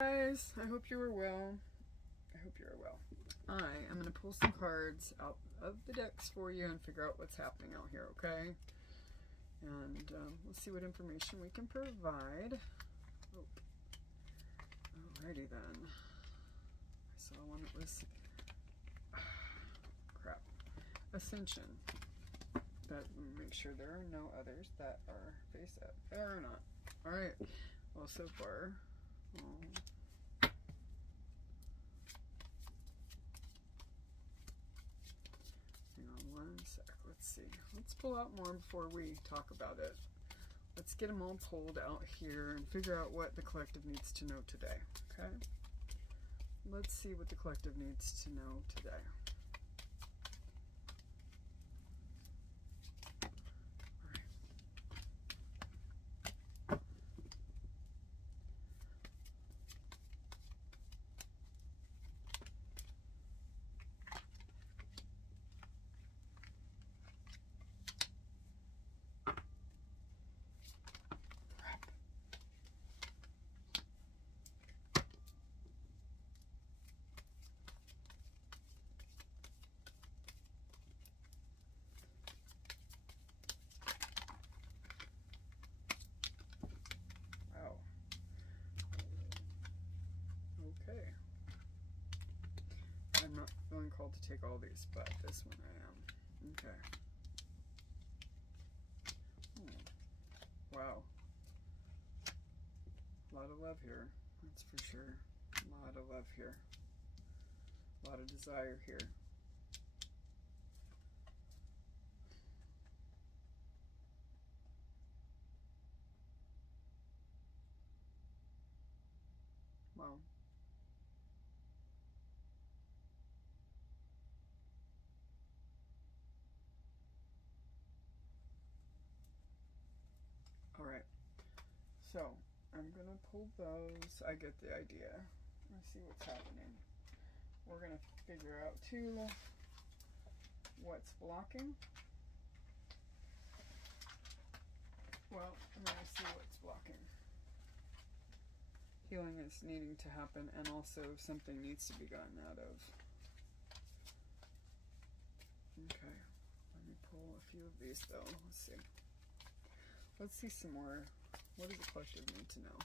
Guys, I hope you are well. I hope you are well. I am going to pull some cards out of the decks for you and figure out what's happening out here, okay? And let's see what information we can provide. Oh. Alrighty then. I saw one that was crap. Ascension. But make sure there are no others that are face up. There are not. Alright. Well, so far. Hang on one sec. Let's see. Let's pull out more before we talk about it. Let's get them all pulled out here and figure out what the collective needs to know today. Okay? Let's see what the collective needs to know today. Wow. Okay. I'm not feeling called to take all these, but this one I am. Okay. Wow. A lot of love here, that's for sure. A lot of love here. A lot of desire here. Wow. Alright. So, I'm going to pull those. I get the idea. Let's see what's happening. We're going to figure out, too, what's blocking. Well, I'm going to see what's blocking. Healing is needing to happen, and also something needs to be gotten out of. Okay. Let me pull a few of these, though. Let's see. Let's see some more. What does the collective need to know?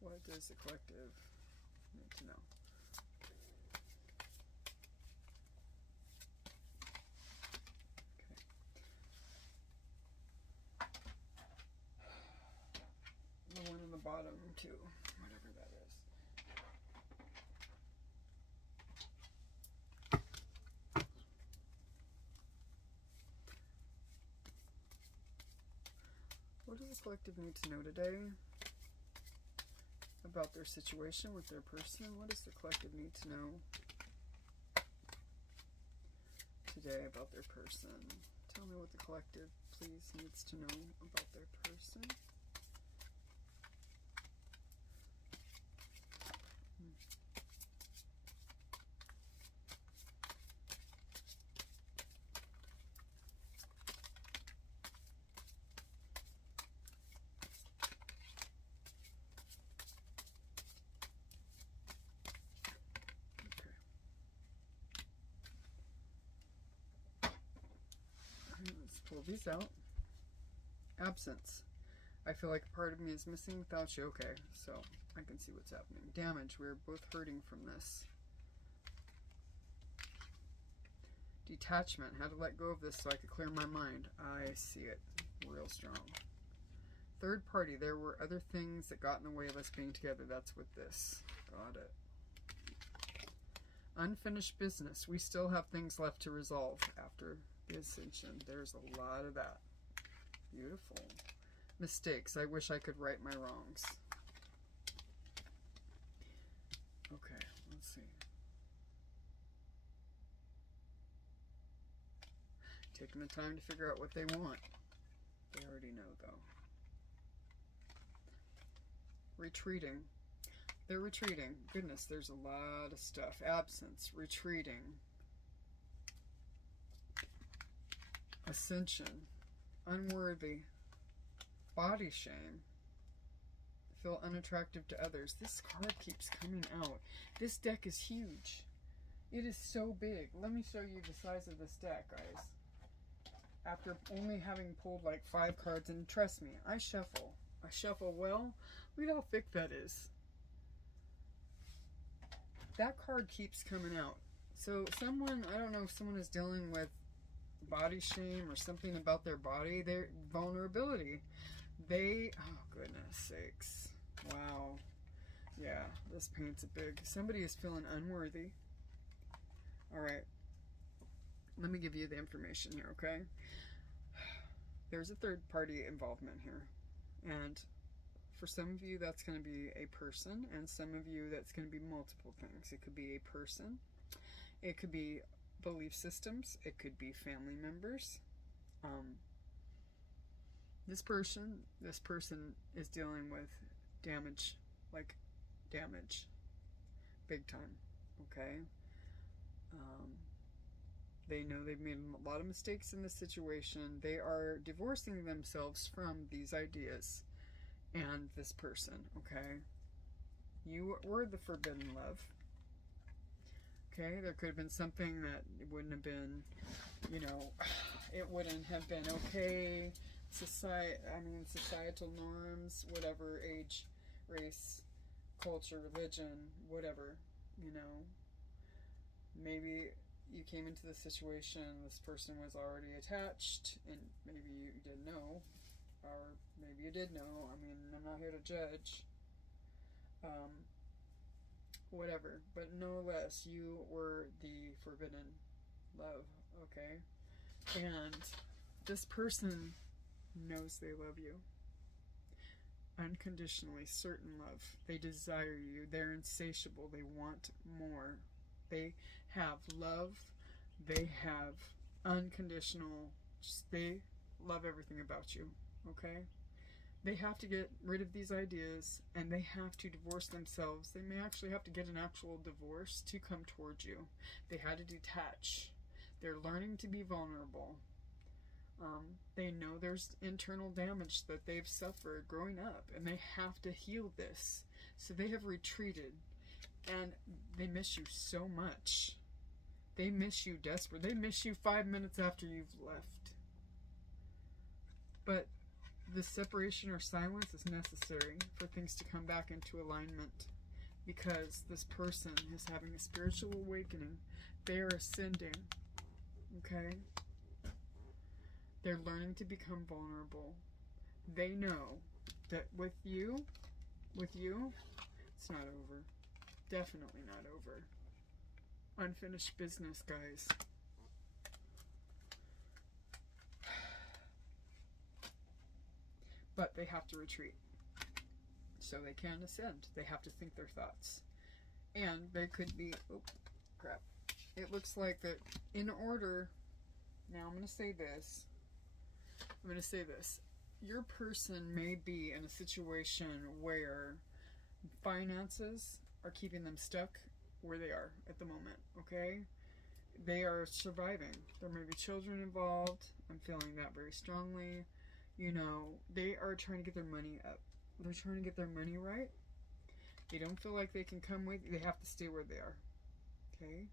What does the collective need to know? Okay. The one in the bottom, too. Whatever that is. What does the collective need to know today about their situation with their person? What does the collective need to know today about their person? Tell me what the collective, please, needs to know about their person. Let's pull these out. Absence. I feel like a part of me is missing without you. Okay, so I can see what's happening. Damage. We're both hurting from this. Detachment. Had to let go of this so I could clear my mind. I see it real strong. Third party. There were other things that got in the way of us being together. That's with this. Got it. Unfinished business. We still have things left to resolve after the ascension. There's a lot of that. Beautiful. Mistakes. I wish I could right my wrongs. Okay, let's see. Taking the time to figure out what they want. They already know, though. Retreating. They're retreating. Goodness, there's a lot of stuff. Absence. Retreating. Ascension. Unworthy. Body shame. feel unattractive to others. This card keeps coming out. This deck is huge. It is so big. Let me show you the size of this deck, guys. After only having pulled like 5 cards, and trust me, I shuffle well. Look at how thick that is. That card keeps coming out. So someone, I don't know if someone is dealing with body shame or something about their body, their vulnerability. They, oh goodness sakes. Wow. Yeah, this paints it big. Somebody is feeling unworthy. All right. Let me give you the information here, okay? There's a third party involvement here. And for some of you, that's going to be a person. And some of you, that's going to be multiple things. It could be a person. It could be belief systems. It could be family members. This person is dealing with damage. Like damage. Big time. Okay? They know they've made a lot of mistakes in this situation. They are divorcing themselves from these ideas and this person, okay? You were the forbidden love. Okay, there could have been something that wouldn't have been, you know, it wouldn't have been okay. Societal norms, whatever, age, race, culture, religion, whatever, you know. Maybe you came into the situation, this person was already attached, and maybe you didn't know, or maybe you did know. I mean, I'm not here to judge. Whatever, but no less, you were the forbidden love, okay? And this person knows they love you. Unconditionally, certain love. They desire you. They're insatiable. They want more. They have love. They have unconditional. They love everything about you, okay? They have to get rid of these ideas, and they have to divorce themselves. They may actually have to get an actual divorce to come towards you. They had to detach. They're learning to be vulnerable. They know there's internal damage that they've suffered growing up, and they have to heal this. So they have retreated, and they miss you so much. They miss you desperately. They miss you 5 minutes after you've left. But the separation or silence is necessary for things to come back into alignment, because this person is having a spiritual awakening. They are ascending, okay? They're learning to become vulnerable. They know that with you, it's not over. Definitely not over. Unfinished business, guys. But they have to retreat. So they can ascend. They have to think their thoughts. And they could be, oh, crap. It looks like that in order, now I'm going to say this. Your person may be in a situation where finances are keeping them stuck where they are at the moment, okay? They are surviving. There may be children involved. I'm feeling that very strongly. You know, they are trying to get their money up. They're trying to get their money right. They don't feel like they can come with you. They have to stay where they are, okay?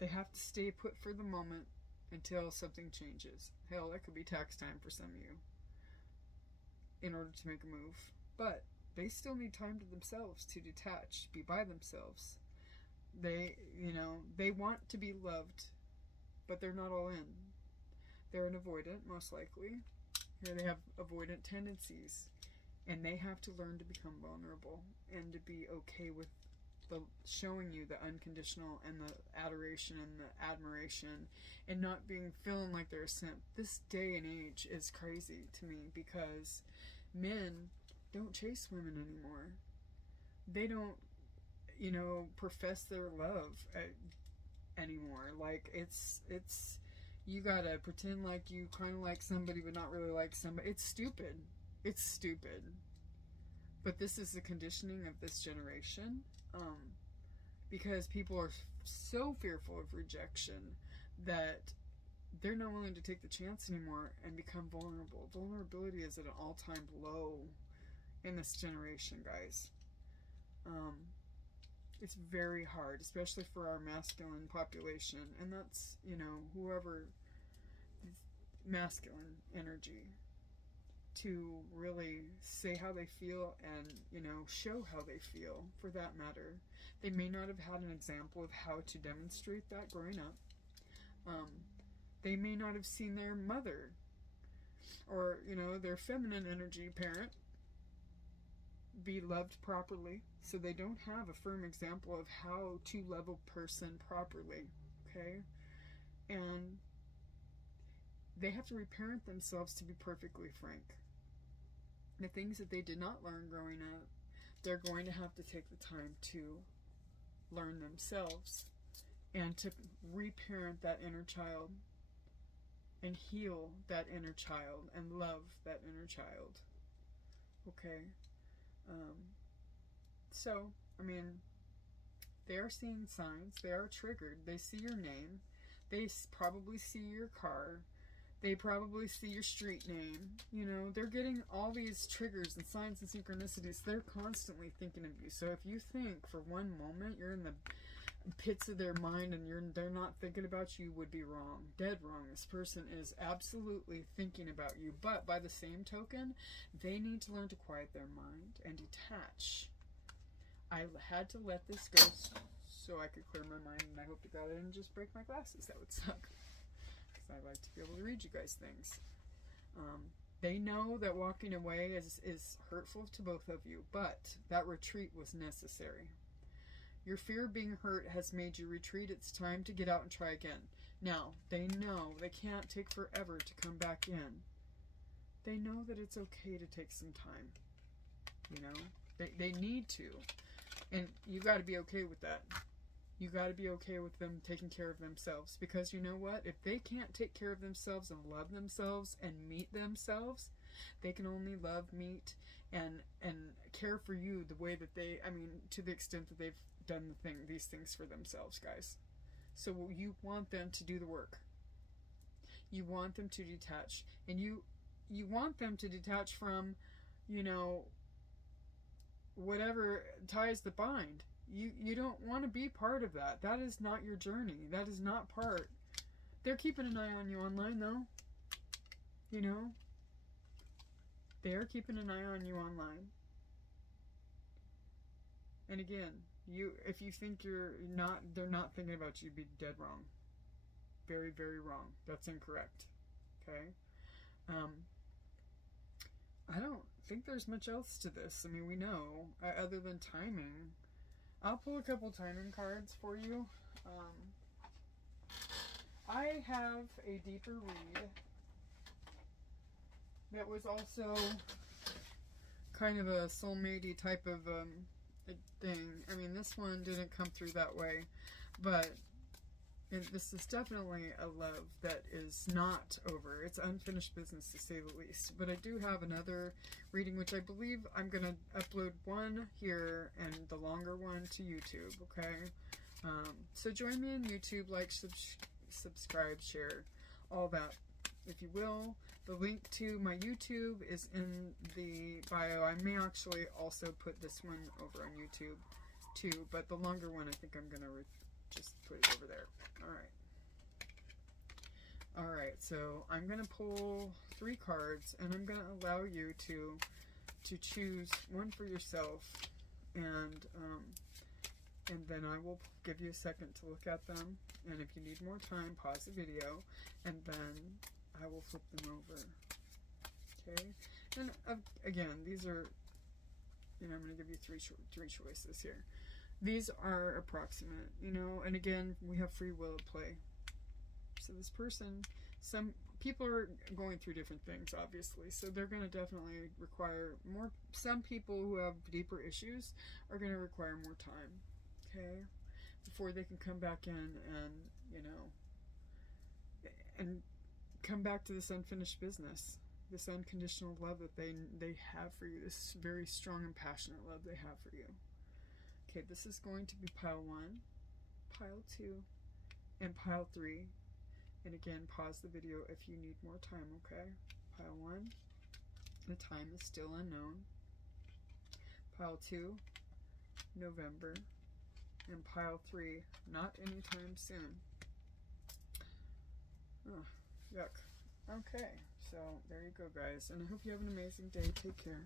They have to stay put for the moment until something changes. Hell, that could be tax time for some of you in order to make a move. But they still need time to themselves, to detach, be by themselves. They, you know, they want to be loved, but they're not all in. They're an avoidant, most likely. Here they have avoidant tendencies. And they have to learn to become vulnerable and to be okay with the showing you the unconditional and the adoration and the admiration, and not feeling like they're a simp. This day and age is crazy to me, because men don't chase women anymore. They don't, you know, profess their love anymore. Like, it's you gotta pretend like you kind of like somebody but not really like somebody. It's stupid. It's stupid. But this is the conditioning of this generation, because people are so fearful of rejection that they're not willing to take the chance anymore and become vulnerable. Vulnerability is at an all-time low in this generation, guys. It's very hard, especially for our masculine population, and that's, you know, whoever, masculine energy, to really say how they feel and, you know, show how they feel, for that matter. They may not have had an example of how to demonstrate that growing up. They may not have seen their mother or, you know, their feminine energy parent be loved properly, so they don't have a firm example of how to love a person properly, okay? And they have to reparent themselves, to be perfectly frank. The things that they did not learn growing up, they're going to have to take the time to learn themselves and to reparent that inner child and heal that inner child and love that inner child, okay? So, I mean, they are seeing signs. They are triggered. They see your name. They probably see your car. They probably see your street name. You know, they're getting all these triggers and signs and synchronicities. They're constantly thinking of you. So if you think for one moment you're in the pits of their mind and they're not thinking about you, would be wrong. Dead wrong. This person is absolutely thinking about you. But by the same token, they need to learn to quiet their mind and detach. I had to let this go so I could clear my mind, and I hope to God I didn't just break my glasses. That would suck, because I like to be able to read you guys things. They know that walking away is hurtful to both of you, but that retreat was necessary. Your fear of being hurt has made you retreat. It's time to get out and try again. Now, they know they can't take forever to come back in. They know that it's okay to take some time. You know, they need to. And you got to be okay with that. You got to be okay with them taking care of themselves. Because you know what? If they can't take care of themselves and love themselves and meet themselves, they can only love, meet, and care for you the way that they, I mean, to the extent that they've done these things for themselves, guys. So you want them to do the work. You want them to detach. And you want them to detach from, you know, whatever ties that bind. You don't want to be part of that. That is not your journey. That is not part. They're keeping an eye on you online, though. You know, they're keeping an eye on you online. And again, if you think they're not thinking about you, you'd be dead wrong. Very, very wrong. That's incorrect. Okay? I don't think there's much else to this. I mean, we know, other than timing. I'll pull a couple timing cards for you. I have a deeper read that was also kind of a soulmate-y type of thing. I mean, this one didn't come through that way, but this is definitely a love that is not over. It's unfinished business, to say the least. But I do have another reading, which I believe I'm going to upload one here and the longer one to YouTube, okay? So join me on YouTube, like, subscribe, share, all that, if you will. The link to my YouTube is in the bio. I may actually also put this one over on YouTube too, but the longer one, I think I'm going to just put it over there. Alright, so I'm going to pull 3 cards, and I'm going to allow you to choose one for yourself, and then I will give you a second to look at them, and if you need more time, pause the video, and then I will flip them over. Okay? And again, these are, you know, I'm going to give you three choices here. These are approximate, you know, and again, we have free will at play. So this person, some people are going through different things, obviously, so they're going to definitely require more. Some people who have deeper issues are going to require more time, okay, before they can come back in and, you know, and come back to this unfinished business, this unconditional love that they have for you, this very strong and passionate love they have for you. Okay, this is going to be pile 1, pile 2, and pile 3. And again, pause the video if you need more time, okay? Pile 1, the time is still unknown. Pile 2, November. And pile 3, not anytime soon. Oh, yuck. Okay, so there you go, guys. And I hope you have an amazing day. Take care.